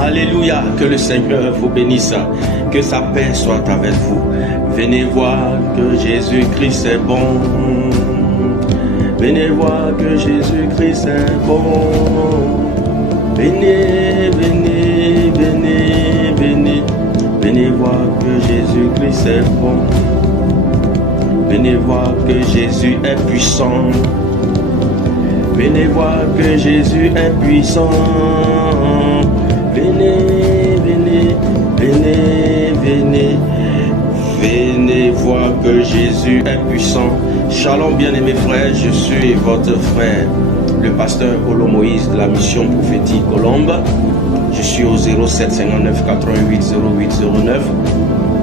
Alléluia, que le Seigneur vous bénisse, que sa paix soit avec vous. Venez voir que Jésus-Christ est bon. Venez voir que Jésus-Christ est bon. Venez, venez, venez, venez. Venez voir que Jésus-Christ est bon. Venez voir que Jésus est puissant. Venez voir que Jésus est puissant. Venez, venez, venez, venez. Venez voir que Jésus est puissant. Shalom bien-aimés frères, je suis votre frère, le pasteur Olo Moïse de la mission prophétique Colombe. Je suis au 07 59 88 08 09.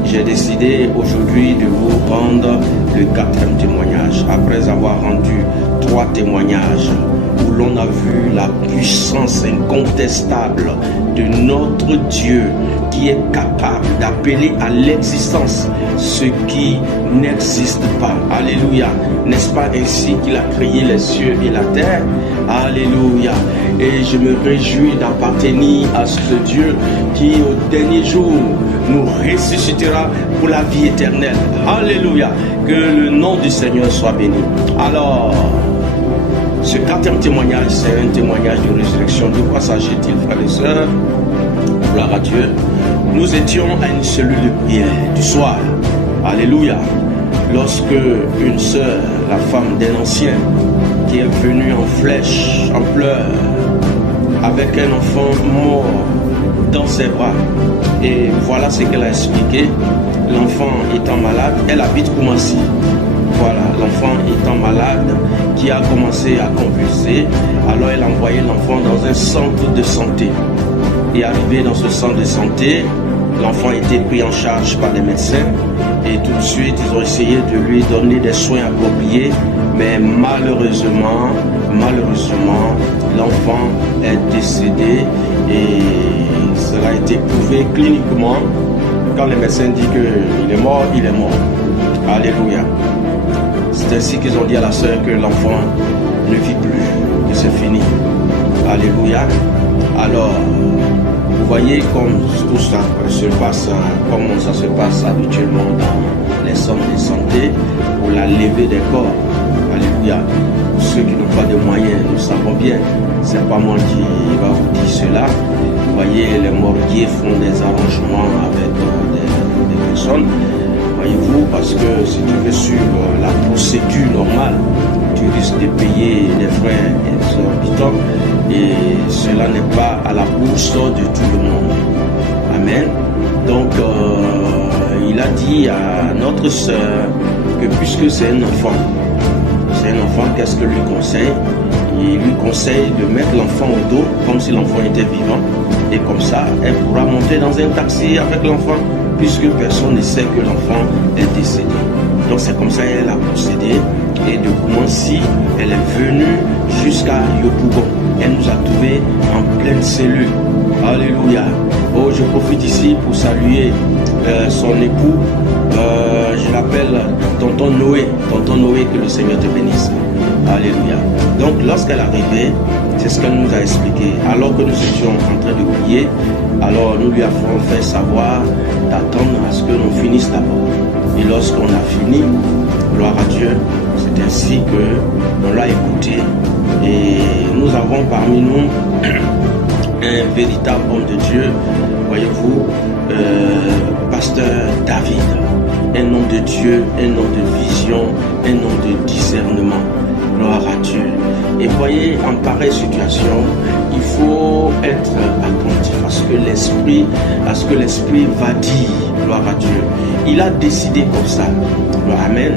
J'ai décidé aujourd'hui de vous rendre le 4e témoignage. Après avoir rendu 3 témoignages où l'on a vu la puissance incontestable de notre Dieu qui est capable d'appeler à l'existence ce qui n'existe pas. Alléluia. N'est-ce pas ainsi qu'il a créé les cieux et la terre? Alléluia. Et je me réjouis d'appartenir à ce Dieu qui au dernier jour nous ressuscitera pour la vie éternelle. Alléluia. Que le nom du Seigneur soit béni. Alors, ce 4e témoignage, c'est un témoignage de résurrection. De quoi s'agit-il, frères et sœurs? Gloire à Dieu. Nous étions à une cellule de prière du soir. Alléluia. Lorsque une sœur, la femme d'un ancien, qui est venue en flèche, en pleurs, avec un enfant mort dans ses bras. Et voilà ce qu'elle a expliqué. L'enfant étant malade, elle habite Koumassi. Voilà, l'enfant étant malade, qui a commencé à convulser. Alors elle a envoyé l'enfant dans un centre de santé. Et arrivé dans ce centre de santé, l'enfant a été pris en charge par les médecins. Et tout de suite, ils ont essayé de lui donner des soins appropriés. Mais malheureusement, l'enfant est décédé. Et cela a été prouvé cliniquement. Quand les médecins disent qu'il est mort, il est mort. Alléluia. C'est ainsi qu'ils ont dit à la sœur que l'enfant ne vit plus, que c'est fini. Alléluia. Alors, vous voyez comme tout ça se passe, comment ça se passe habituellement dans les centres de santé pour la levée des corps. Alléluia. Pour ceux qui n'ont pas de moyens, nous savons bien, c'est pas moi qui va vous dire cela. Vous voyez, les morguiers font des arrangements avec des personnes. Voyez-vous, parce que si tu veux suivre la procédure normale, tu risques de payer des frais exorbitants et cela n'est pas à la bourse de tout le monde. Amen. Donc, il a dit à notre sœur que puisque c'est un enfant, qu'est-ce que lui conseille? Il lui conseille de mettre l'enfant au dos comme si l'enfant était vivant et comme ça, elle pourra monter dans un taxi avec l'enfant puisque personne ne sait que l'enfant est décédé. Donc c'est comme ça qu'elle a procédé et de Koumassi, elle est venue jusqu'à Yopougon. Elle nous a trouvés en pleine cellule. Alléluia. Oh, je profite ici pour saluer son époux. Je l'appelle Tonton Noé. Tonton Noé, que le Seigneur te bénisse. Alléluia. Donc lorsqu'elle est arrivée, c'est ce qu'elle nous a expliqué. Alors que nous étions en train de prier, alors nous lui avons fait savoir d'attendre à ce que nous finissions d'abord. Et lorsqu'on a fini, gloire à Dieu, c'est ainsi que on l'a écouté. Et nous avons parmi nous un véritable homme de Dieu, voyez-vous, pasteur David, un homme de Dieu, un homme de vision, un homme de discernement. Gloire à Dieu. Et voyez, en pareille situation, il faut être attentif à ce que l'Esprit va dire. Gloire à Dieu. Il a décidé comme ça. Amen.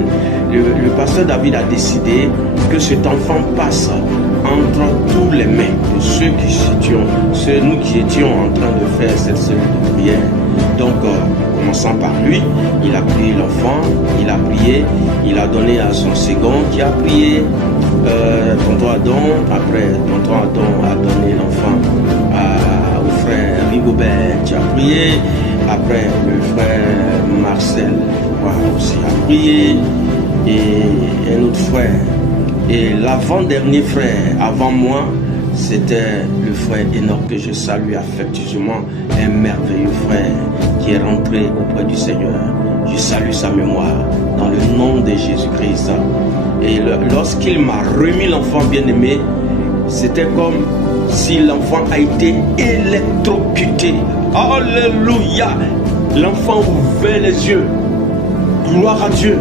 Le pasteur David a décidé que cet enfant passe entre tous les mains de ceux nous qui étions en train de faire cette cellule de prière. Donc, commençant par lui, il a pris l'enfant, il a prié, il a donné à son second qui a prié. Tonton Adon, après Tonton Adon a donné l'enfant au frère Rigobert qui a prié. Après, le frère Marcel aussi a prié. Et un autre frère. Et l'avant-dernier frère, avant moi, c'était le frère Enoch que je salue affectueusement, un merveilleux frère qui est rentré auprès du Seigneur. Je salue sa mémoire dans le nom de Jésus-Christ. Et lorsqu'il m'a remis l'enfant bien-aimé, c'était comme si l'enfant a été électrocuté. Alléluia! L'enfant ouvrait les yeux. Gloire à Dieu.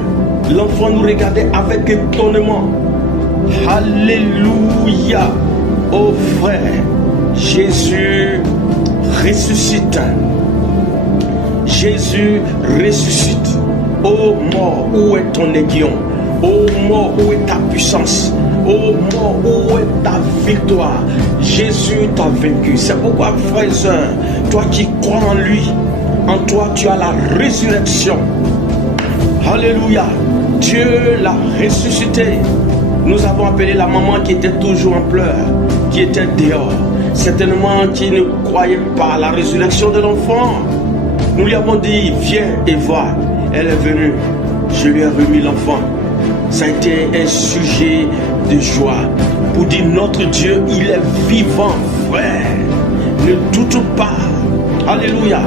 L'enfant nous regardait avec étonnement. Alléluia! Oh frère, Jésus ressuscite. Jésus ressuscite. Oh mort, où est ton aiguillon? Oh mort, où est ta puissance? Oh mort, où est ta victoire? Jésus t'a vaincu. C'est pourquoi, frères et sœurs, toi qui crois en lui, en toi tu as la résurrection. Alléluia. Dieu l'a ressuscité. Nous avons appelé la maman qui était toujours en pleurs, qui était dehors, certainement qui ne croyait pas à la résurrection de l'enfant. Nous lui avons dit, viens et vois. Elle est venue. Je lui ai remis l'enfant. Ça a été un sujet de joie pour dire notre Dieu, il est vivant, frère. Ne doute pas. Alléluia.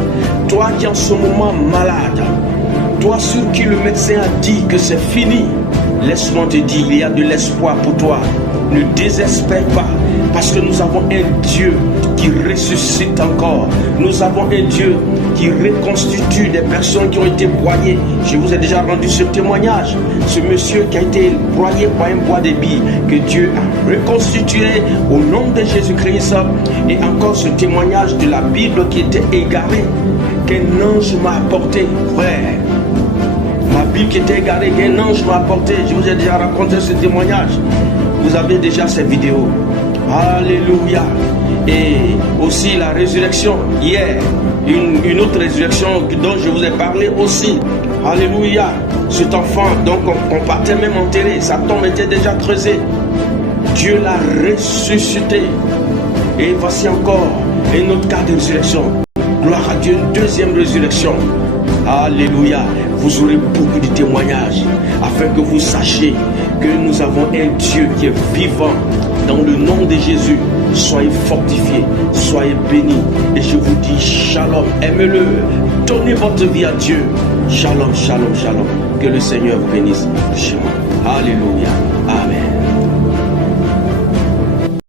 Toi qui en ce moment malade, toi sur qui le médecin a dit que c'est fini, laisse-moi te dire, il y a de l'espoir pour toi. Ne désespère pas, parce que nous avons un Dieu qui ressuscite encore. Nous avons un Dieu qui reconstitue des personnes qui ont été broyées. Je vous ai déjà rendu ce témoignage. Ce monsieur qui a été broyé par un bois de billes, que Dieu a reconstitué au nom de Jésus-Christ. Et encore ce témoignage de la Bible qui était égarée, qu'un ange m'a apporté, frère. Ma Bible qui était égarée, qu'un ange m'a apporté. Je vous ai déjà raconté ce témoignage. Vous avez déjà ces vidéos. Alléluia. Et aussi la résurrection. Hier, une autre résurrection dont je vous ai parlé aussi. Alléluia. Cet enfant, donc on partait même enterrer. Sa tombe était déjà creusée. Dieu l'a ressuscité. Et voici encore un autre cas de résurrection. Gloire à Dieu, une deuxième résurrection. Alléluia. Vous aurez beaucoup de témoignages afin que vous sachiez que nous avons un Dieu qui est vivant. Dans le nom de Jésus, soyez fortifiés, soyez bénis. Et je vous dis shalom, aimez-le, donnez votre vie à Dieu. Shalom, shalom, shalom. Que le Seigneur vous bénisse. Alléluia. Amen.